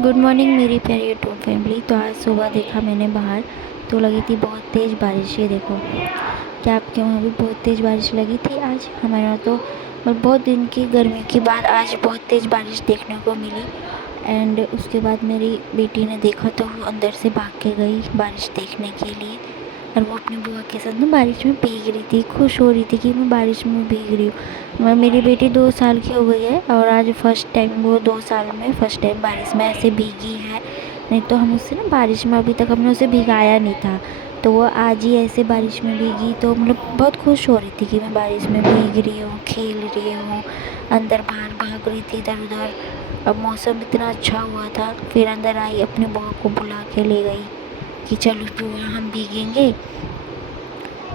Good morning मेरी प्यारी YouTube family. तो आज सुबह देखा मैंने बाहर, तो लगी थी बहुत तेज़ बारिश। ये देखो, क्या आपके वहाँ भी बहुत तेज़ बारिश लगी थी आज? हमारे यहाँ तो बहुत दिन की गर्मी के बाद आज बहुत तेज़ बारिश देखने को मिली। एंड उसके बाद मेरी बेटी ने देखा तो वो अंदर से भाग के गई बारिश देखने के लिए, और वो अपनी बुआ के साथ ना बारिश में भीग रही थी, खुश हो रही थी कि मैं बारिश में भीग रही हूँ। मेरी बेटी 2 साल की हो गई है और आज फर्स्ट टाइम वो 2 साल में फर्स्ट टाइम बारिश में ऐसे भीगी है। नहीं तो हम उससे ना बारिश में अभी तक हमने उसे भिगाया नहीं था, तो वो आज ही ऐसे बारिश में भीगी तो बहुत खुश हो रही थी कि मैं बारिश में भीग रही हूँ, खेल रही हूँ, अंदर बाहर भाग रही थी इधर उधर। अब मौसम इतना अच्छा हुआ था, फिर अंदर आई, अपनी बुआ को बुला के ले गई कि चलो बुआ हम भीगेंगे।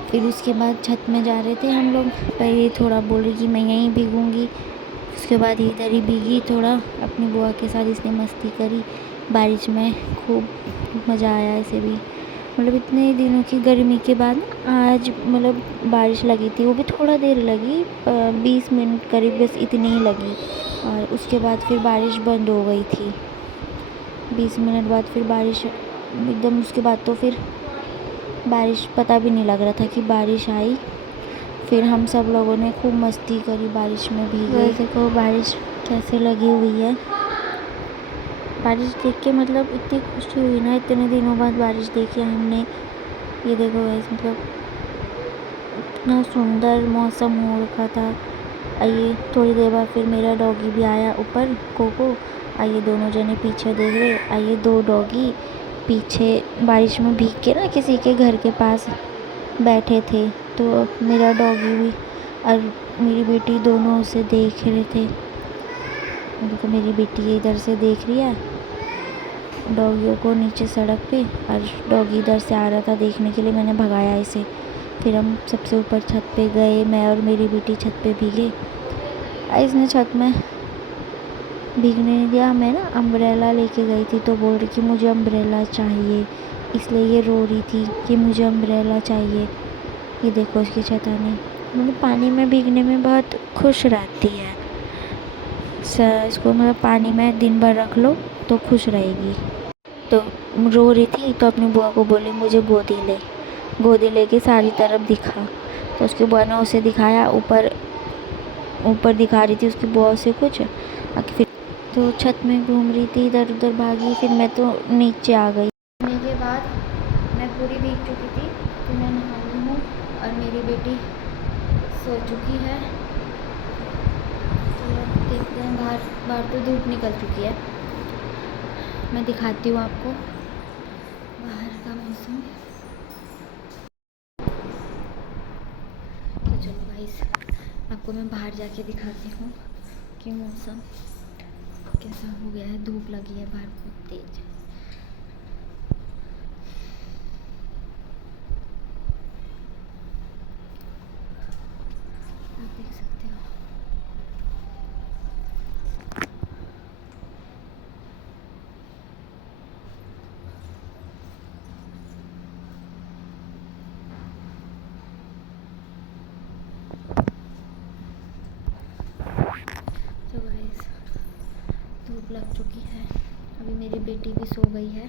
फिर उसके बाद छत में जा रहे थे हम लोग, पहले थोड़ा बोल रही कि मैं यहीं भीगूंगी, उसके बाद इधर ही भीगी थोड़ा अपनी बुआ के साथ। इसने मस्ती करी बारिश में, खूब मज़ा आया इसे भी। इतने दिनों की गर्मी के बाद आज बारिश लगी थी, वो भी थोड़ा देर लगी, 20 मिनट करीब, बस इतनी ही लगी। और उसके बाद फिर बारिश बंद हो गई थी। 20 मिनट बाद फिर बारिश एकदम, उसके बाद तो फिर बारिश पता भी नहीं लग रहा था कि बारिश आई। फिर हम सब लोगों ने खूब मस्ती करी, बारिश में भीगे। देखो बारिश कैसे लगी हुई है। बारिश देख के इतनी खुशी हुई ना, इतने दिनों बाद बारिश देखी हमने। ये देखो गाइस, इतना सुंदर मौसम हो रखा था। आइए थोड़ी देर बाद फिर मेरा डॉगी भी आया ऊपर, कोको। आइए दोनों जने पीछे देख रहे, आइए 2 डॉगी पीछे बारिश में भीग के ना किसी के घर के पास बैठे थे, तो मेरा डॉगी भी और मेरी बेटी दोनों उसे देख रहे थे। देखो मेरी बेटी इधर से देख रही है डॉगियों को नीचे सड़क पे, और डॉगी इधर से आ रहा था देखने के लिए, मैंने भगाया इसे। फिर हम सबसे ऊपर छत पे गए, मैं और मेरी बेटी छत पे भीगे। इसने छत में भीगने नहीं दिया। मैं ना अम्ब्रेला लेके गई थी, तो बोल रही कि मुझे अम्ब्रेला चाहिए, इसलिए ये रो रही थी कि मुझे अम्ब्रेला चाहिए। ये देखो इसकी शैतानी, पानी में भीगने में बहुत खुश रहती है। इसको पानी में दिन भर रख लो तो खुश रहेगी। तो रो रही थी तो अपनी बुआ को बोली मुझे गोदी ले, गोदी लेके सारी तरफ दिखा। तो उसकी बुआ ने उसे दिखाया, ऊपर ऊपर दिखा रही थी उसकी बुआ से कुछ। फिर तो छत में घूम रही थी, इधर उधर भागी, फिर मैं तो नीचे आ गई। सोने के बाद मैं पूरी भीग चुकी थी, तो मैं नहा ली हूँ और मेरी बेटी सो चुकी है। तो देखते हैं, बाहर तो धूप निकल चुकी है। मैं दिखाती हूँ आपको बाहर का मौसम। तो चलो गाइस, आपको मैं बाहर जाके दिखाती हूँ कि मौसम कैसा हो गया है। धूप लगी है बाहर बहुत तेज। आप देख सकते हो। तो गाइस, धूप लग चुकी है, अभी मेरी बेटी भी सो गई है,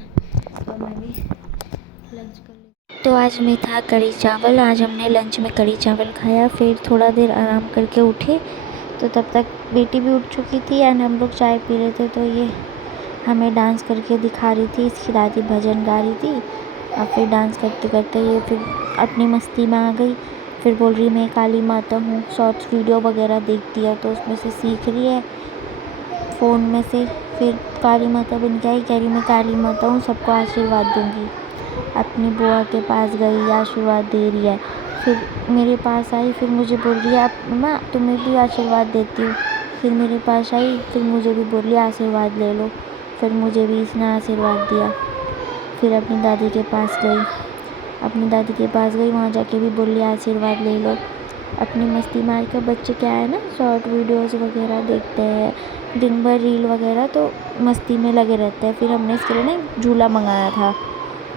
तो मैं भी लंच कर ली। तो आज में था कढ़ी चावल। आज हमने लंच में कढ़ी चावल खाया, फिर थोड़ा देर आराम करके उठे, तो तब तक बेटी भी उठ चुकी थी एंड हम लोग चाय पी रहे थे। तो ये हमें डांस करके दिखा रही थी, इसकी दादी भजन गा रही थी, और फिर डांस करते करते ये फिर अपनी मस्ती में आ गई। फिर बोल रही मैं काली माता हूँ, शॉर्ट्स वीडियो वगैरह देखती है तो उसमें से सीख रही है फ़ोन में से। फिर काली माता बन के आई, कह रही मैं काली माता हूँ, सबको आशीर्वाद दूँगी। अपनी बुआ के पास गई, आशीर्वाद दे रही है। फिर मेरे पास आई, फिर मुझे बोल रही है अब मम्मा तुम्हें भी आशीर्वाद देती हूँ। फिर मेरे पास आई, फिर मुझे भी बोली आशीर्वाद ले लो। फिर मुझे भी इसने आशीर्वाद दिया। फिर अपनी दादी के पास गई, वहाँ जाके भी बोली आशीर्वाद ले लो। अपनी मस्ती में आजकल बच्चे क्या है ना, शॉर्ट वीडियोस वगैरह देखते हैं, दिन भर रील वगैरह, तो मस्ती में लगे रहते हैं। फिर हमने इसके लिए ना एक झूला मंगाया था,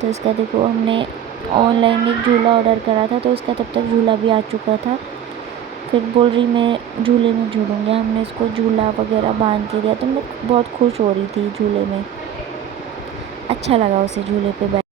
तो इसका देखो हमने ऑनलाइन एक झूला ऑर्डर करा था, तो उसका तब तक झूला भी आ चुका था। फिर बोल रही मैं झूले में झूलूँगी। हमने इसको झूला वगैरह बांध के दिया, तो मैं बहुत खुश हो रही थी झूले में। अच्छा लगा उसे झूले पे बैठ